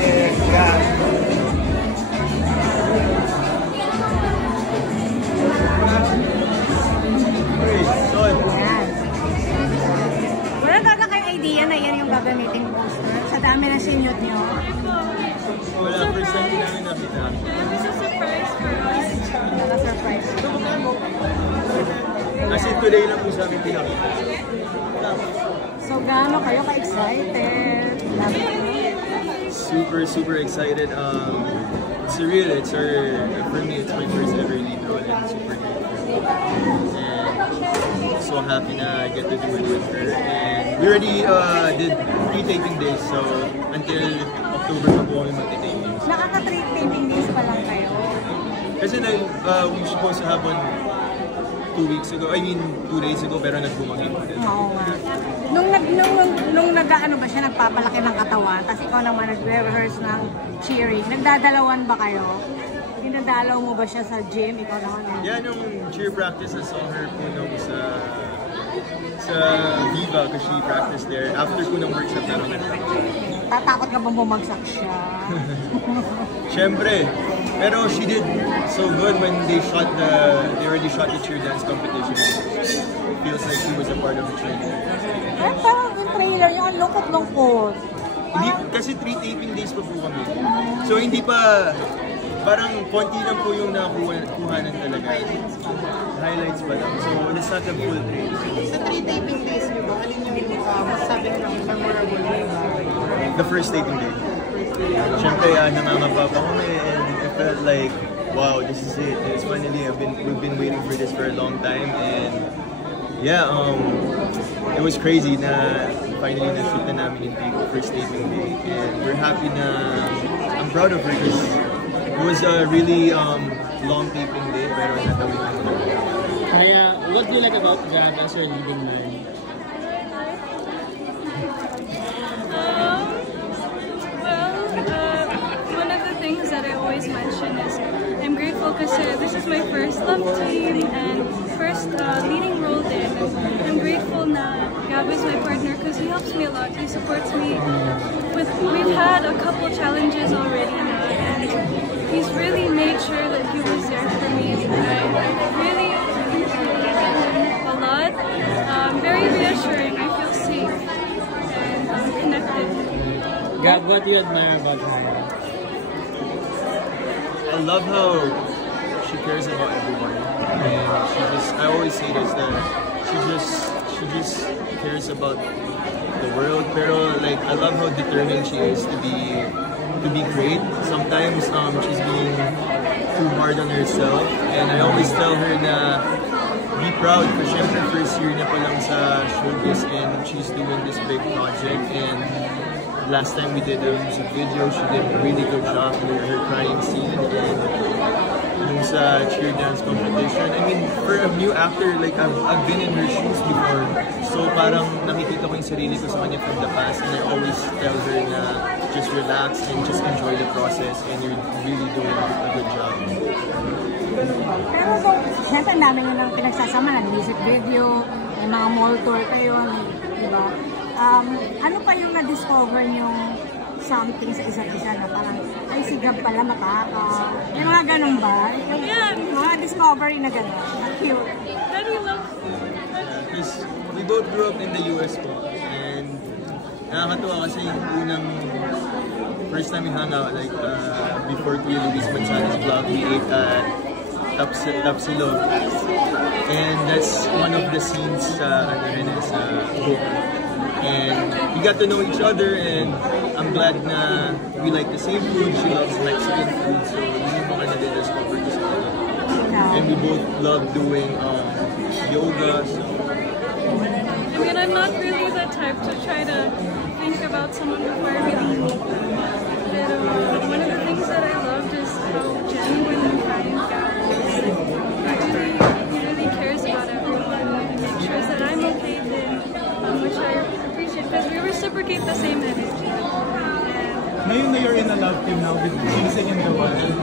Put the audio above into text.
and Gab. Wala talaga kayong idea na yan yung gagamitin poster sa dami na sinute nyo? Wala, first time din namin nakita. This is a surprise for us. Naka-surprise. Kasi today lang po sa amin pinakita. So, gaano kayo ka-excited? Super excited. It's surreal. For me, it's my first ever lead role and super grateful. And so happy na I get to do it with her. And we already did 3 taping days, so until October pa po kami magti-taping. Nakaka-3 taping days pa lang kayo? Kasi we supposed to have one 2 weeks ago, 2 days ago, pero nagbumagi pa din. Oo nga. Nung nag-ano ba siya, nagpapalaki ng katawan, tapos ikaw naman nag-rehearse ng cheering, nagdadalawan ba kayo? Dinadalaw mo ba siya sa gym? Ikaw naman yan yung cheer practice. I saw her po nung sa Viva, kasi she practiced there. After po ng workshop namin. Tatakot ka bang bumagsak siya? Siyempre. Pero she did so good when they already shot the cheer dance competition. Feels like she was a part of the trailer. Eh, parang yung trailer niya, ang lungkot-lungkot. Hindi, kasi 3 taping days pa po kami. So hindi pa, parang konti lang po yung nakuhanan talaga. Highlights pa lang. So it's not a full trailer. Sa 3 taping days niyo ba, alin yung masasabi ng memorable day? The first taping day. Siyempre, nangangapa pa kami and I felt like, wow, this is it. It's finally, we've been waiting for this for a long time, and yeah, it was crazy na finally na-shoot na namin yung first taping day, and we're happy na, I'm proud of her because it was a really long taping day, pero natawid na ito. Kaya, what do you like about Gab as your leading line? That I always mention is I'm grateful because this is my first love team and first leading role there. I'm grateful na Gab is my partner because he helps me a lot. He supports me we've had a couple challenges already now, and he's really made sure that he was there for me. I really appreciate him a lot. Very reassuring. I feel safe and connected. Gab, what do you admire about her? I love how she cares about everyone, and I always say this, that she just cares about the world. Pero like, I love how determined she is to be great. Sometimes she's being too hard on herself, and I always tell her na be proud, kasi syempre first year niya pa lang sa showbiz and she's doing this big project. And last time we did a music video, she did a really good job with her crying scene and yung sa cheer dance competition. I mean, for a new actor, like I've been in her shoes before, so parang nakikita ko yung sarili ko sa kanya from the past, and I always tell her na just relax and just enjoy the process, and you're really doing a good job. Pero so, syempre ang dami nyo lang pinagsasama, nag-music video, may mga mall tour kayo, diba? Ano pa yung na-discover yung something sa isa't isa na parang, ay si Gab pala makaka. Yung mga ganun ba? Yung mga discovery na ganun. Cute. How do you love? Because we both grew up in the US po, and nakakatuwa kasi yung unang first time we hung out, like before Kuya Luis Manzano's vlog, we ate at Tapsilog. And that's one of the scenes sa book. And we got to know each other, and I'm glad na we like the same food. She loves Mexican food, so yun yung mga na-discover ko sa kanya. And we both love doing yoga, so... I mean, I'm not really the type to try to think about someone before I really meet them. Pero one of the things that I loved is how genuine and kind Gab is. He really cares about everyone and makes sure that I'm okay then, which I appreciate because we reciprocate the same energy. Ngayon na you're in a love team now with Jinxing and the one.